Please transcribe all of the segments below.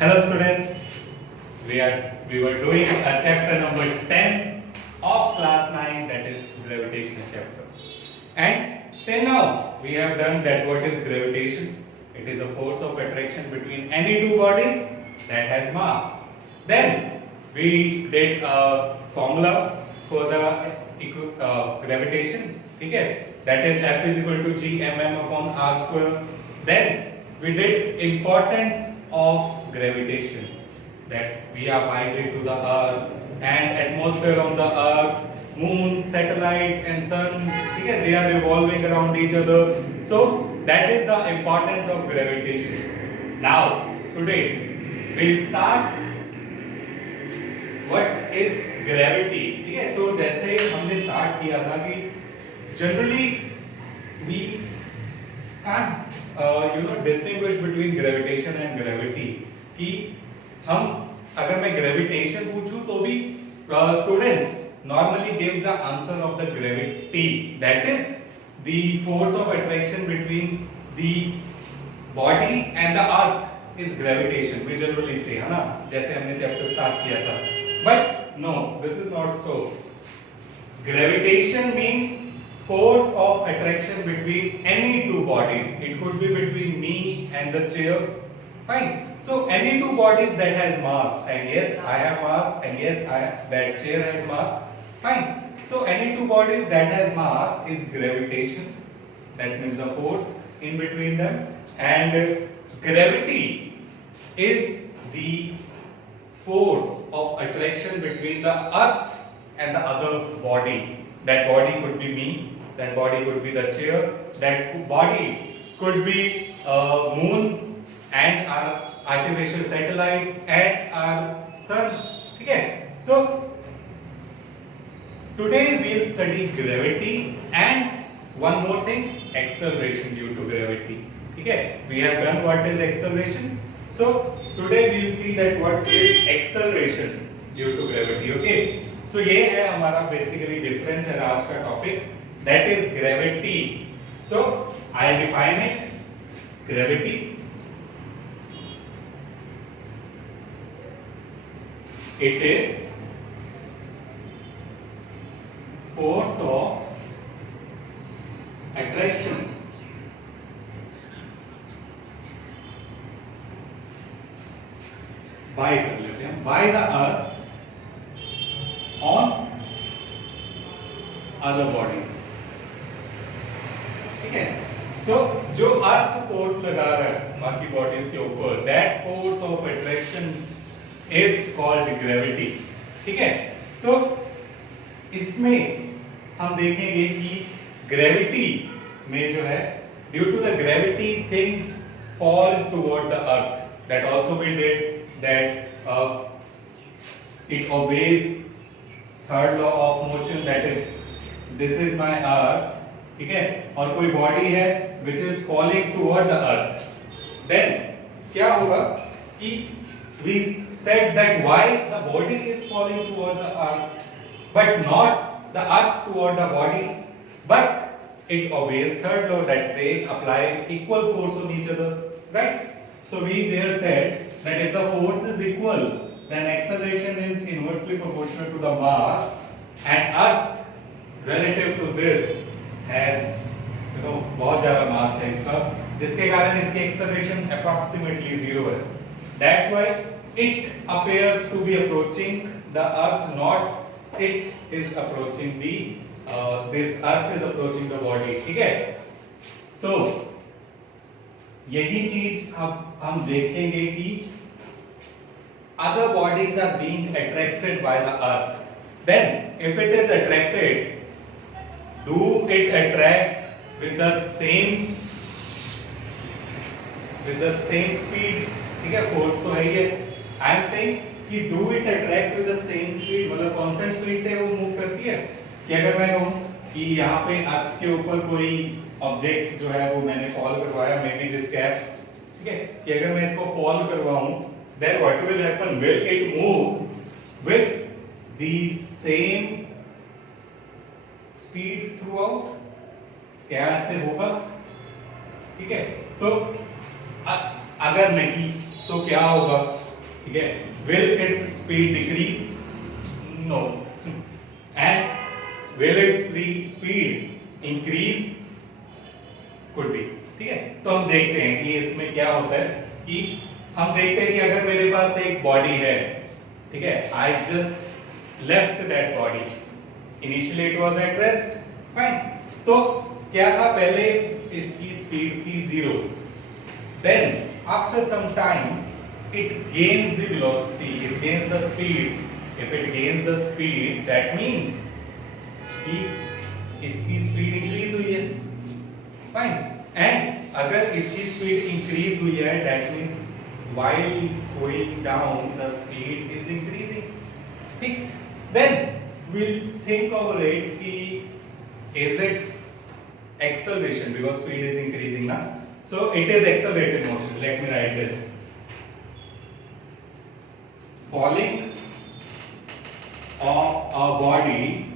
Hello students, we were doing a chapter number 10 of class 9, that is gravitation chapter. And till now we have done that what is gravitation. It is a force of attraction between any two bodies that has mass. Then we did a formula for the gravitation, okay? That is F is equal to G mm upon R square. Then we did importance of gravitation, that we are binded to the earth and atmosphere on the earth, moon, satellite and sun, okay, they are revolving around each other. So that is the importance of gravitation. Now today we'll start what is gravity. ठीक है, तो जैसे हमने start किया था कि generally we can't distinguish between gravitation and gravity. कि हम अगर मैं gravitation पूछूं तो भी students normally give the answer of the gravity, that is the force of attraction between the body and the earth is gravitation, we generally say, है ना, जैसे हमने chapter start किया था. But no, this is not so. Gravitation means force of attraction between any two bodies. It could be between me and the chair. Fine. So any two bodies that has mass, and yes, I have mass, and yes, that chair has mass. Fine. So any two bodies that has mass is gravitation. That means the force in between them. And gravity is the force of attraction between the earth and the other body. That body could be me, that body could be the chair, that body could be moon and our artificial satellites and our sun. Okay, so today we'll study gravity and one more thing, acceleration due to gravity. Okay, we have done what is acceleration. So today we'll see that what is acceleration due to gravity. Okay, so ये है हमारा basically difference है आज का topic, that is gravity. So I define it. Gravity, it is force of attraction by the earth on other bodies. ठीक है, सो जो earth force लगा रहा है बाकी बॉडीज के ऊपर, that force of attraction is called gravity. ठीक है, सो इसमें हम देखेंगे कि ग्रेविटी में जो है, due to the gravity things fall toward the earth. That also we did that it obeys third law of motion, that is this is my earth. ठीक है, और कोई बॉडी है which is falling toward the earth, then क्या होगा कि we said that why the body is falling toward the earth but not the earth toward the body, but it obeys third law that they apply equal force on each other, right? So we there said that if the force is equal, then acceleration is inversely proportional to the mass, and earth relative to this has बहुत ज्यादा mass है इसका, जिसके कारण इसकी acceleration approximately 0 है. That's why it appears to be approaching the earth, not it is approaching the this earth is approaching the body. ठीक है, तो यही चीज अब हम देखेंगे कि other bodies are being attracted by the earth. Then if it is attracted, do it attract with the same speed? ठीक है, फोर्स तो है ही है. I am saying कि do it attract with the same speed, मतलब constant speed से वो move करती है. कि अगर मैं कहूं कि यहाँ पे अर्थ के ऊपर कोई ऑब्जेक्ट जो है वो मैंने फॉल करवाया, मे बी दिस कैप, ठीक है, कि अगर मैं इसको fall करवाऊं, then what will happen, will it move with the same speed throughout? क्या ऐसे होगा? ठीक है, तो अगर नहीं तो क्या होगा? ठीक है. Will its speed decrease? No. And will its speed increase? Could be. ठीक है. तो हम देखते हैं कि इसमें क्या होता है कि हम देखते हैं कि अगर मेरे पास एक बॉडी है, ठीक है, I just left that body. Initially it was at rest. Fine. तो क्या था, पहले इसकी स्पीड थी 0. Then after some time it gains the velocity, it gains the speed. If it gains the speed, that means कि इसकी speed increase हुई है. फाइन. एंड अगर इसकी स्पीड इंक्रीज हुई है, that means while going down the speed is increasing. ठीक. Then we'll think over it कि is its acceleration, because speed is increasing now. So it is accelerated motion. Let me write this. Falling of a body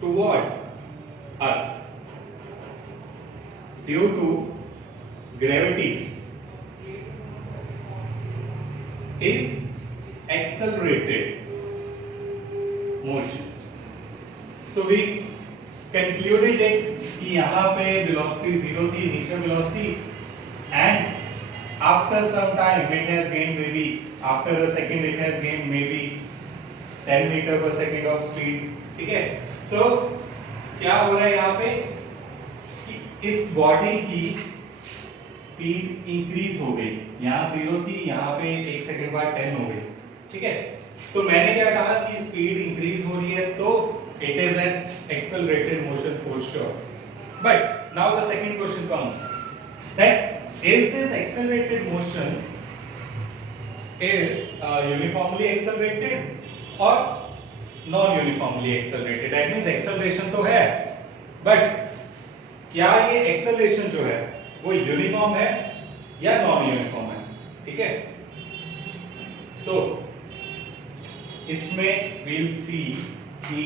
toward Earth due to gravity is accelerated motion. So we concluded it कि यहाँ पे velocity 0 थी, initial velocity, and after some time it has gained, maybe after a second it has gained maybe 10 meter per second of speed. ठीक है. So क्या हो रहा है यहाँ पे कि इस बॉडी की स्पीड इंक्रीज हो गई. यहाँ 0 थी, यहाँ पे 1 सेकंड बाद 10 हो गई. ठीक है. तो मैंने क्या कहा कि स्पीड इंक्रीज हो रही है, तो it is an accelerated motion for sure. But now the second question comes, that is this accelerated motion is uniformly accelerated or non-uniformly accelerated? That means acceleration तो है, but क्या ये acceleration जो है वो यूनिफॉर्म है या नॉन यूनिफॉर्म है? ठीक है. तो इसमें we'll see कि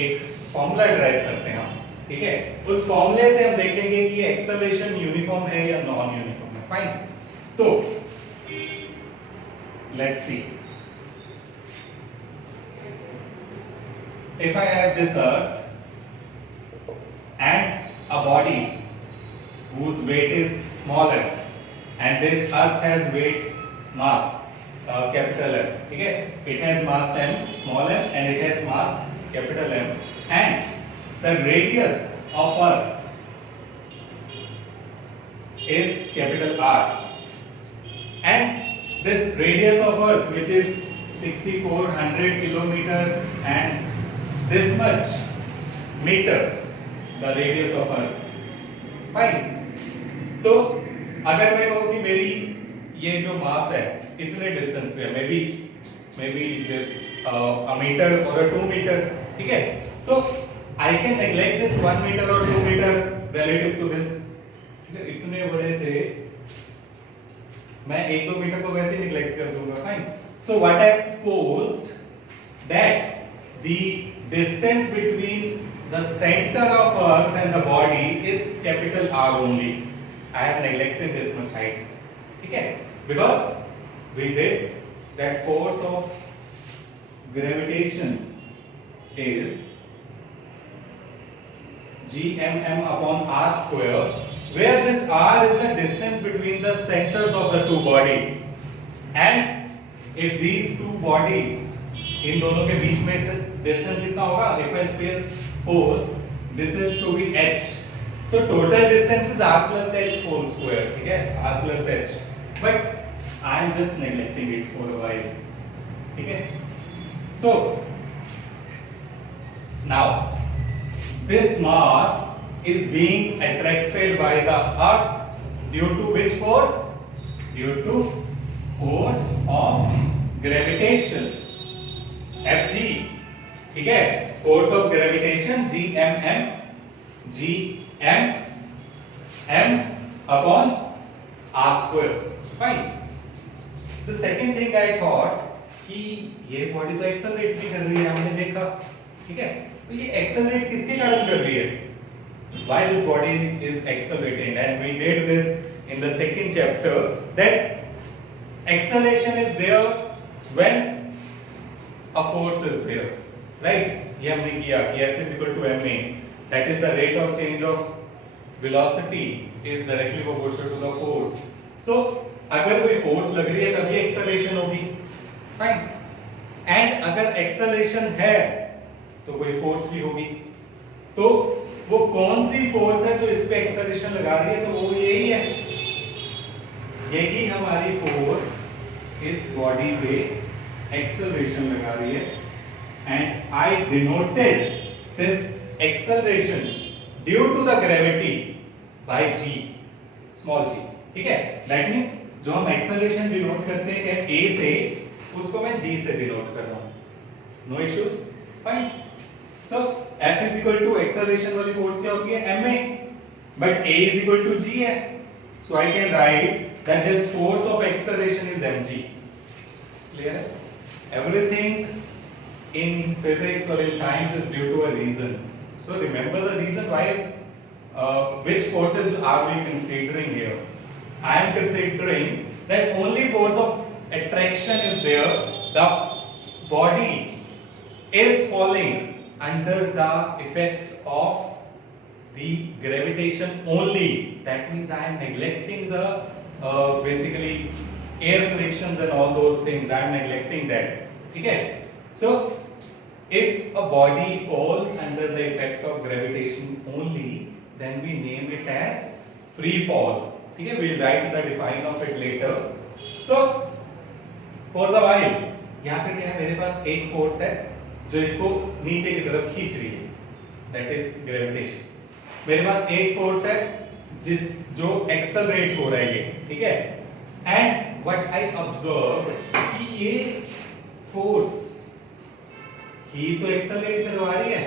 एक फॉर्मूला ड्राइव करते हैं हम. ठीक है. उस फॉर्मूले से हम देखेंगे कि ये एक्सेलरेशन यूनिफॉर्म है या नॉन यूनिफॉर्म है. फाइन. तो let's see. If I have this earth and a body whose weight is smaller, and this earth has weight mass capital M. ठीक है. It has mass m, small m, and it has mass capital M, and the radius of earth is capital R, and this radius of earth, which is 6400 kilometer and this much meter, the radius of earth. Fine. तो अगर मैं कहूँ कि मेरी ये जो मास है इतने डिस्टेंस पे है, maybe this a meter or a 2 meter. ठीक है. तो I can neglect this 1 meter or 2 meter relative to this. ठीक है. इतने बड़े से मैं 1-2 मीटर को वैसे निगलेक्ट कर दूंगा. Fine. So what I supposed that the distance between the center of earth and the body is capital R only. I have neglected this much height. ठीक है. Because we did that force of gravitation is gmm upon r square, where this r is the distance between the centers of the two body, and if these two bodies, इन दोनों के बीच में distance कितना होगा? If I suppose this is to be h, so total distance is r plus h whole square. ठीक है. r plus h, but I am just neglecting it for a while. ठीक है. So now this mass is being attracted by the earth due to which force? Due to force of gravitation, Fg. ठीक है. Force of gravitation Gmm m upon r square. Fine. The second thing I thought कि ये body तो accelerate भी कर रही है, हमने देखा. ठीक है. तो ये एक्सेलरेट किसके कारण कर रही है? Why this body is accelerating, and we did this in the second chapter that acceleration is there when a force is there, right? ये हमने किया कि F is equal to ma, that is the rate of change of velocity is directly proportional to the force. So अगर कोई force लग रही है तभी acceleration होगी, fine. And अगर acceleration है तो कोई force भी होगी. तो वो कौन सी फोर्स है जो इस पे एक्सेलरेशन लगा रही है? तो वो यही है, यही हमारी फोर्स इस बॉडी पे एक्सेलरेशन लगा रही है. And I denoted this acceleration due to the gravity by g, small g. ठीक है, दैट मींस जो हम एक्सेलरेशन डिनोट करते हैं a से, उसको मैं g से डिनोट कर रहा हूं. No issues, fine. So F is equal to acceleration वाली force क्या होती है? ma, but a is equal to g है. So I can write that this force of acceleration is mg. Clear? Everything in physics or in science is due to a reason. So remember the reason why. Which forces are we considering here? I am considering that only force of attraction is there. The body is falling under the effect of the gravitation only. That means I am neglecting the basically air frictions and all those things. I am neglecting that. Okay? So if a body falls under the effect of gravitation only, then we name it as free fall. Okay? We'll write the define of it later. So for the while, यहाँ पे क्या है, मेरे पास एक force है जो इसको नीचे की तरफ खींच रही है, दैट इज ग्रेविटेशन. मेरे पास एक फोर्स है जो एक्सेलरेट हो रहा है ये, ठीक है. एंड व्हाट आई ऑब्जर्व कि ये फोर्स ही तो एक्सेलरेट करवा रही है,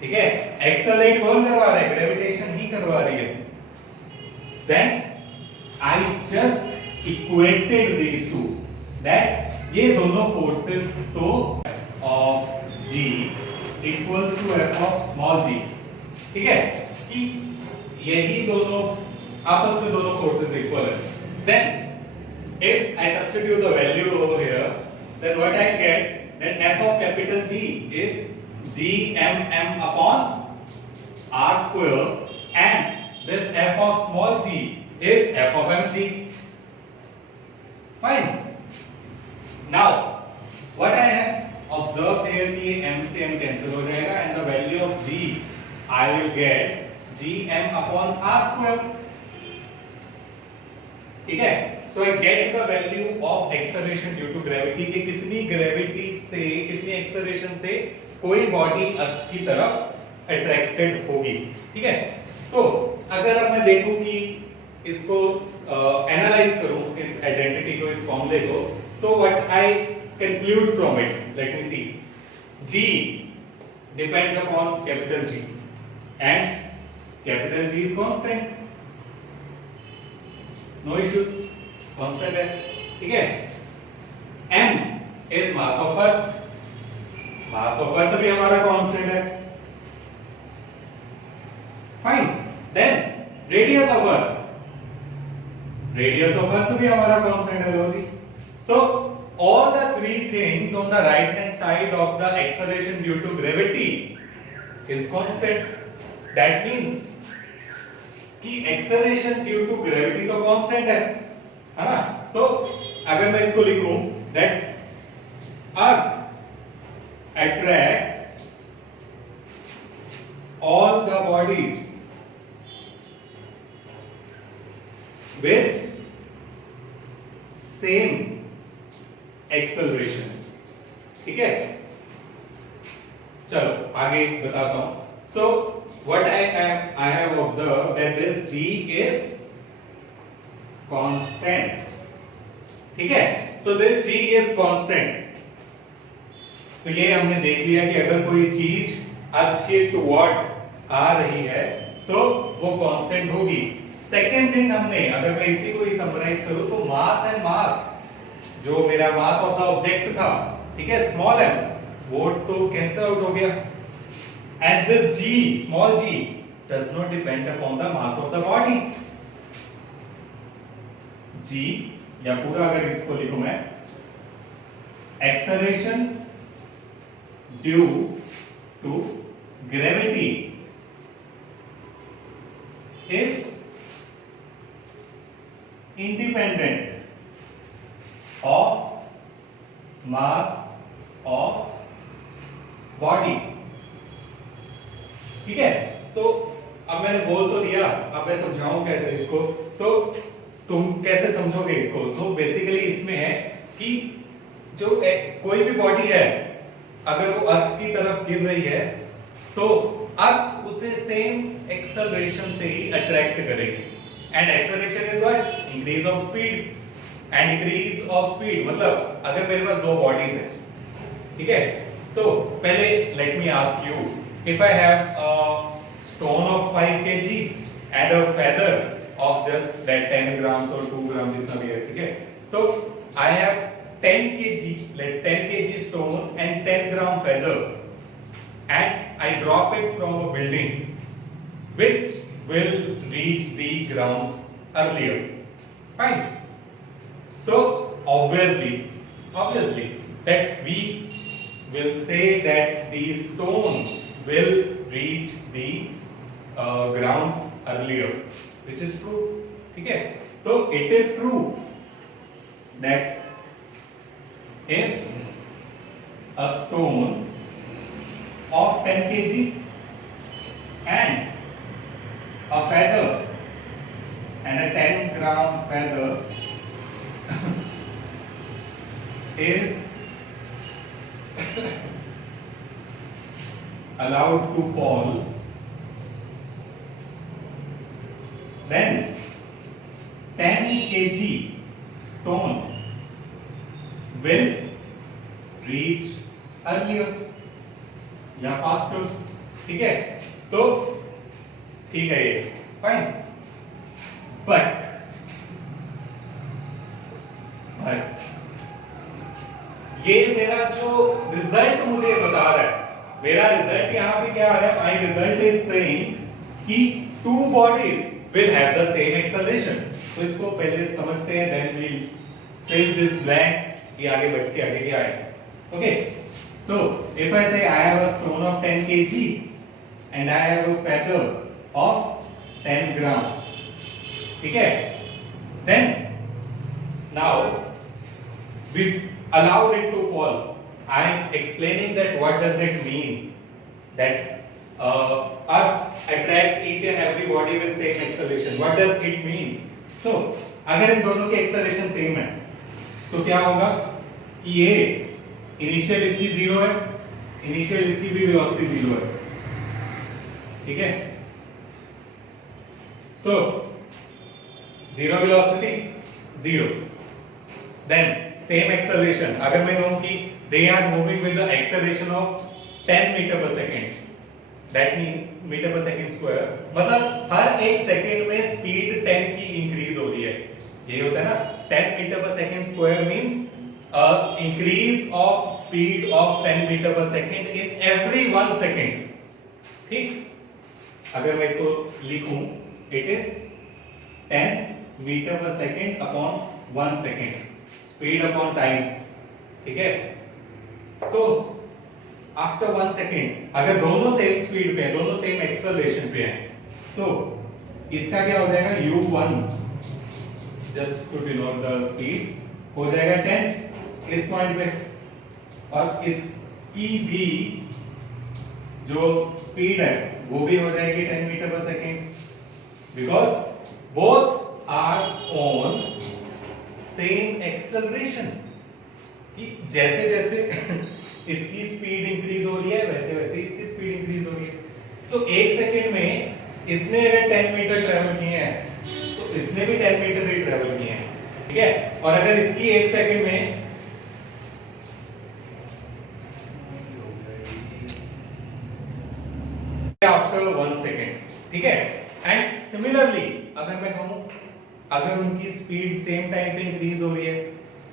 ठीक है. एक्सेलरेट कौन करवा रहा है? ग्रेविटेशन ही करवा रही है. Then I just equated these to, that ये दोनों फोर्सेस तो of g equals to f of small g. ठीक है, कि यही दोनों आपस में दोनों forces equal है. Then if I substitute the value over here, then what I get, that f of capital G is g m upon r square, and this f of small g is f of mg. Fine. Now what I have observed here कि m से m cancel हो जाएगा, and the value of g I will get g m upon r square. ठीक है. So I get the value of acceleration due to gravity कि कितनी gravity से, कितनी acceleration से कोई body अर्थ की तरफ attracted होगी. ठीक है. तो अगर अब मैं देखूं कि इसको analyze करूं इस identity को, इस formula को, so what I conclude from it, let me see. G depends upon capital G, and capital G is constant. No issues, constant है, ठीक है. M is mass of earth. Mass of earth भी हमारा constant है. Fine. Then radius of earth. Radius of earth भी हमारा constant है, लो जी. So all the three things on the right hand side of the acceleration due to gravity is constant. That means कि acceleration due to gravity तो constant है ना. तो अगर मैं इसको लिखूं that earth attract all the bodies with same acceleration. ठीक है, चलो आगे बताता हूं. So what I have observe that this g is constant. ठीक है, तो दिस g इज कांस्टेंट. तो ये हमने देख लिया कि अगर कोई चीज अर्थ के टुवर्ड आ रही है तो वो कांस्टेंट होगी. सेकेंड थिंग हमने, अगर मैं इसी को ही समराइज करूं तो मास एंड मास, जो मेरा मास ऑफ द ऑब्जेक्ट था, ठीक है, स्मॉल m, वो तो कैंसिल आउट हो गया. And this g, small g, does not depend upon the mass of the body. जी, या पूरा अगर इसको लिखूं मैं, acceleration due to gravity is independent of mass of body. ठीक है, तो अब मैंने बोल तो दिया, अब मैं समझाऊं कैसे इसको, तो तुम कैसे समझोगे इसको। तो बेसिकली इसमें है कि जो कोई भी बॉडी है अगर वो अर्थ की तरफ गिर रही है तो अर्थ उसे सेम एक्सेलरेशन से ही अट्रैक्ट करेगी। And acceleration is what? Increase of speed. And increase of speed मतलब अगर मेरे पास दो बॉडीज है, ठीक है, तो पहले let me ask you, if I have a stone of 5 kg and a feather of just that 10 grams or 2 grams जितना भी है, ठीक है, तो I have 10 kg, let 10 kg stone and 10 gram feather and I drop it from a building, which will reach the ground earlier. Fine. So obviously that we will say that the stone will reach the ground earlier, which is true. ठीक है, तो it is true that if a stone of 10 kg and a feather and a 10 gram feather is allowed to fall, then 10 kg stone will reach earlier या faster. ठीक है, तो ठीक है ये फाइन, बट ये मेरा जो रिजल्ट मुझे बता रहा है, मेरा रिजल्ट यहाँ पे क्या आ रहा है, माय रिजल्ट इज सेइंग कि two bodies will have the same acceleration. तो इसको पहले समझते हैं, then we'll fill this blank कि आगे बढ़ के आगे क्या है. Okay, so if I say I have a stone of 10 kg and I have a feather of 10 gram, ठीक है, then now we allowed it to fall. I am explaining that what does it mean that Earth attract each and every body with same acceleration. What does it mean? So अगर इन दोनों की acceleration same है तो क्या होगा कि ये initial इसकी जीरो है, इनिशियल इसकी भी वेलोसिटी जीरो है, ठीक है, so zero velocity zero, then same acceleration. अगर मैं कहूं कि they are moving with the acceleration of 10 meter per second, that means meter per second square, मतलब हर एक सेकंड में स्पीड 10 की इंक्रीज हो रही है, ये होता है ना 10 meter per second square means increase of speed of 10 meter per second in every 1 second. ठीक, अगर मैं इसको लिखूं, it is 10 meter per second upon 1 second, speed upon time. ठीक है, तो आफ्टर 1 सेकेंड अगर दोनों सेम स्पीड पे हैं, दोनों सेम एक्सेलरेशन पे हैं, तो इसका क्या हो जाएगा, u1 just to denote the speed हो जाएगा 10 इस पॉइंट पे, और इसकी भी जो स्पीड है वो भी हो जाएगी 10 meter per second, because both are on same acceleration. जैसे जैसे इसकी स्पीड इंक्रीज हो रही है वैसे वैसे इसकी स्पीड इंक्रीज हो रही है. तो एक सेकंड में इसने अगर 10 मीटर ट्रेवल किए हैं तो इसने भी 10 मीटर ही ट्रेवल किए हैं. ठीक है, और अगर इसकी एक सेकंड में आफ्टर 1 सेकंड, ठीक है, एंड सिमिलरली अगर मैं कहूं अगर उनकी स्पीड सेम टाइम पे इंक्रीज हो रही है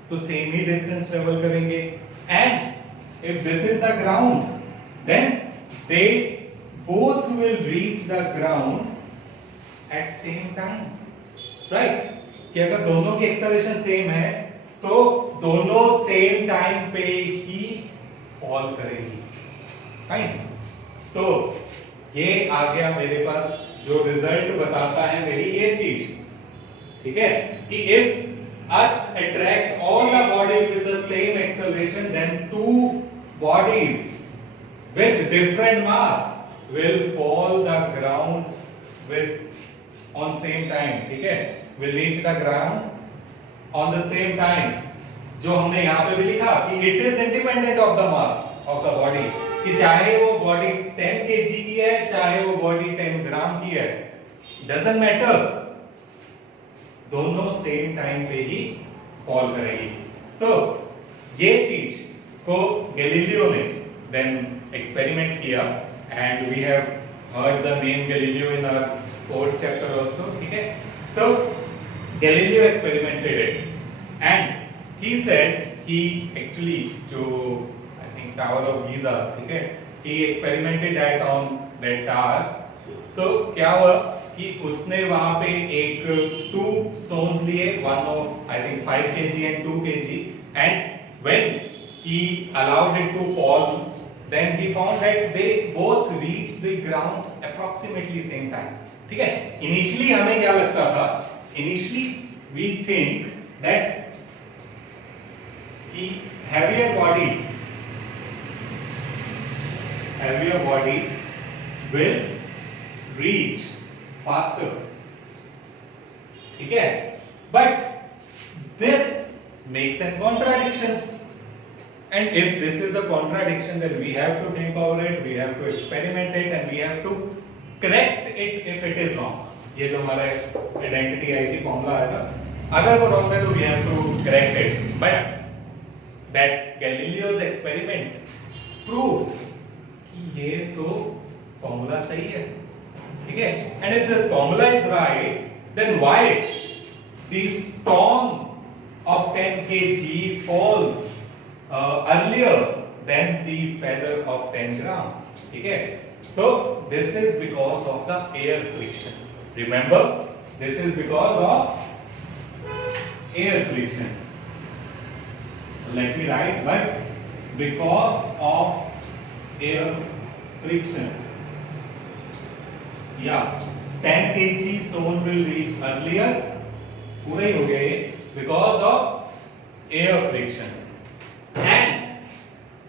तो सेम ही डिस्टेंस ट्रेवल करेंगे. And if this is the ground, then they both will reach the ground at same time, right? कि अगर दोनों की एक्सेलरेशन सेम है तो दोनों सेम टाइम पे ही फॉल करेगी। फाइन। तो ये आ गया मेरे पास जो रिजल्ट बताता है मेरी ये चीज, ठीक है, कि if earth attract all the bodies with the same acceleration then two bodies with different mass will fall the ground with on same time, ठीक है, will reach the ground on the same time। जो हमने यहाँ पे भी लिखा कि it is independent of the mass of the body, कि चाहे वो बॉडी 10 kg की है चाहे वो बॉडी 10 ग्राम की है, doesn't matter, दोनों सेम टाइम पे ही फॉल करेगी। सो ये चीज को गैलीलियो ने देन एक्सपेरिमेंट किया and we have heard the name Galileo in our fourth chapter also, ठीक है। So Galileo experimented it and he said कि एक्चुअली जो I think tower of Giza, ठीक है, he experimented that on that tower. तो क्या हुआ कि उसने वहां पे एक 2 stones लिए, one of I think 5 kg and 2 kg, and when he allowed it to fall, then he found that they both reached the ground approximately same time, ठीक है। इनिशियली हमें क्या लगता था, initially we think that the heavier body will reach faster, ठीक है, but this makes a contradiction, and if this is a contradiction then we have to think over it, we have to experiment it and we have to correct it if it is wrong। ये जो हमारा identity आई थी, formula आया था, अगर वो wrong है तो we have to correct it, but that Galileo's experiment proved कि ये तो फॉर्मूला सही है, ठीक है। And if this formula is right, then why the stone of 10 kg falls earlier than the feather of 10 gram, ठीक है। So this is because of the air friction, remember, this is because of air friction, let me write, but because of air friction, yeah, 10 kg stone will reach earlier, पूरा ही हो गया ये, because of air friction,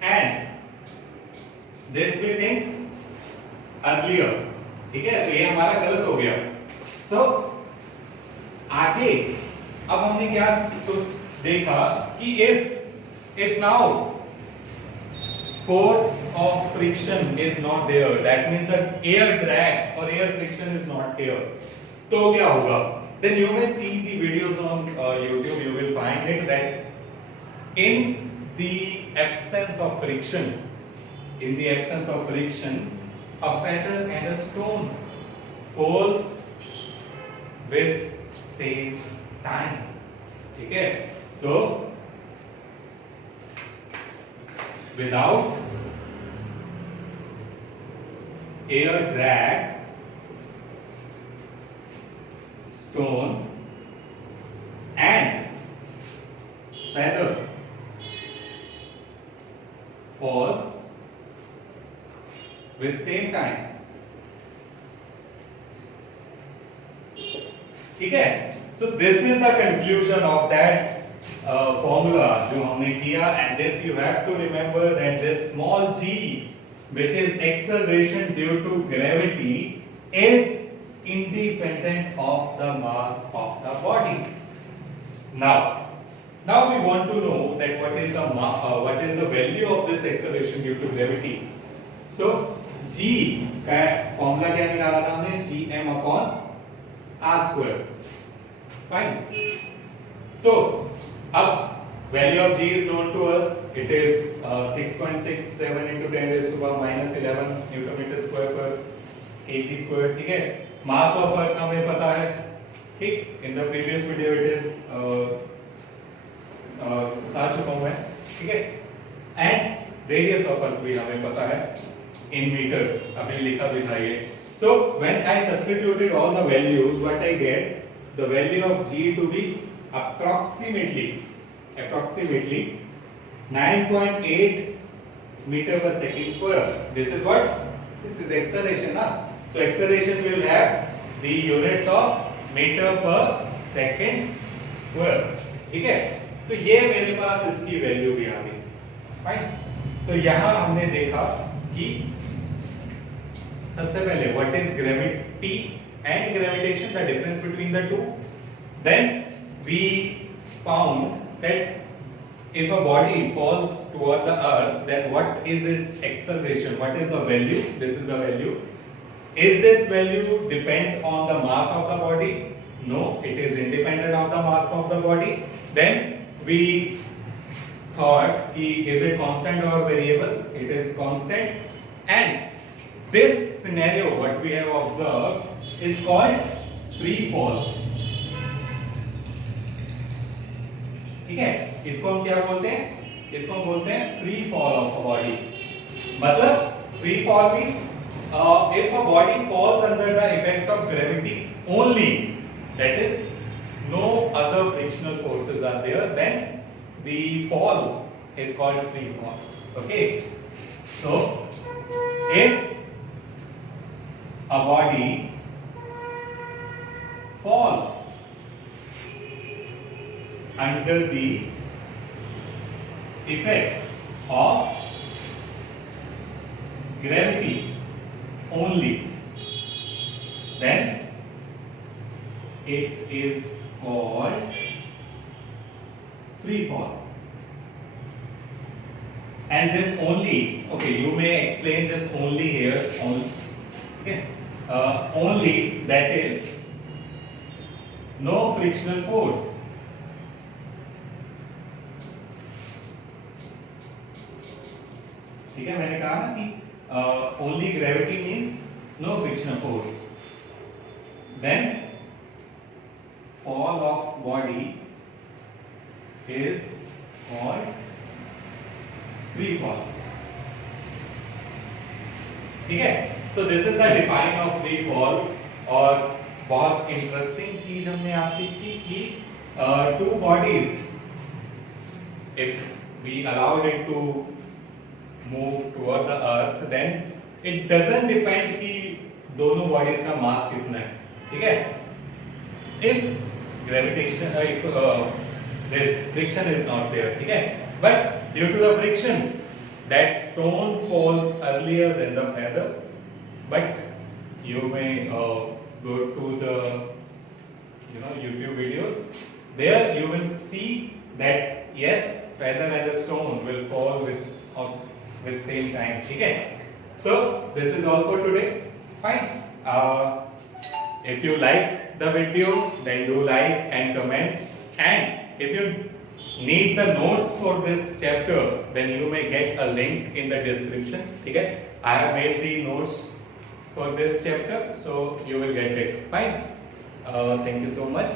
and this we think earlier, ठीक है, तो ये हमारा गलत हो गया। So आगे अब हमने क्या तो देखा कि if now force of friction is not there, that means that air drag or air friction is not here, तो क्या होगा, then you may see the videos on YouTube, you will find it that in the absence of friction, a feather and a stone falls with same time, ठीक है। So without air drag, stone and feather falls with same time, ठीक है। So this is the conclusion of that formula जो हमने किया, and this you have to remember that this small g, which is acceleration due to gravity, is independent of the mass of the body. Now we want to know that what is the value of this acceleration due to gravity. So g का formula क्या निकाला था हमने, gm upon r square, fine। तो अब value of g is known to us, it is 6.67 into 10 raised to power minus 11 Newton meter square per kg square, ठीक है। mass of earth हमें पता है, ठीक, in the previous video it is बता चुका हूं मैं, ठीक है। एंड रेडियस ऑफ अर्थ भी हमें पता है in meters, अभी लिखा भी था ये। So when I substituted all the values, what I get, the value of G to be approximately 9.8 meter per second square. This is what? This is acceleration, na? So acceleration will have the units of meter per second square. ठीक है? तो ये मेरे पास इसकी value भी आ गई. Fine. तो यहां हमने देखा कि सबसे पहले what is gravity and gravitation, the difference between the two. Then we found that if a body falls toward the earth, then what is its acceleration? What is the value? This is the value. Is this value depend on the mass of the body? No, it is independent of the mass of the body. Then we thought, is it constant or variable? It is constant. And this scenario, what we have observed, is called free fall. ठीक है, इसको हम क्या बोलते हैं? इसको हम बोलते हैं free fall of a body. मतलब free fall means if a body falls under the effect of gravity only, that is no other frictional forces are there, then the fall is called free fall. Okay, so if a body falls under the effect of gravity only, then it is called free fall. And this only, okay, you may explain this only here, only, okay, only, that is no frictional force. ठीक है, मैंने कहा ना कि only gravity means no frictional force. Then fall of body is called free fall. ठीक है, तो this is the define of free fall. और बहुत इंटरेस्टिंग चीज हमने आज सीखी कि two bodies, if we allowed it to move toward the earth, then it doesn't depend कि दोनों bodies का mass कितना है. ठीक है, if gravitation, if this friction is not there, ठीक है, but due to the friction that stone falls earlier than the feather. But you may go to the YouTube videos, there you will see that yes, feather and a stone will fall with same time. ठीक है, so this is all for today. Fine. If you like the video, then do like and comment, and if you need the notes for this chapter, then you may get a link in the description. ठीक है, I have made the notes for this chapter, so you will get it. Fine. Thank you so much.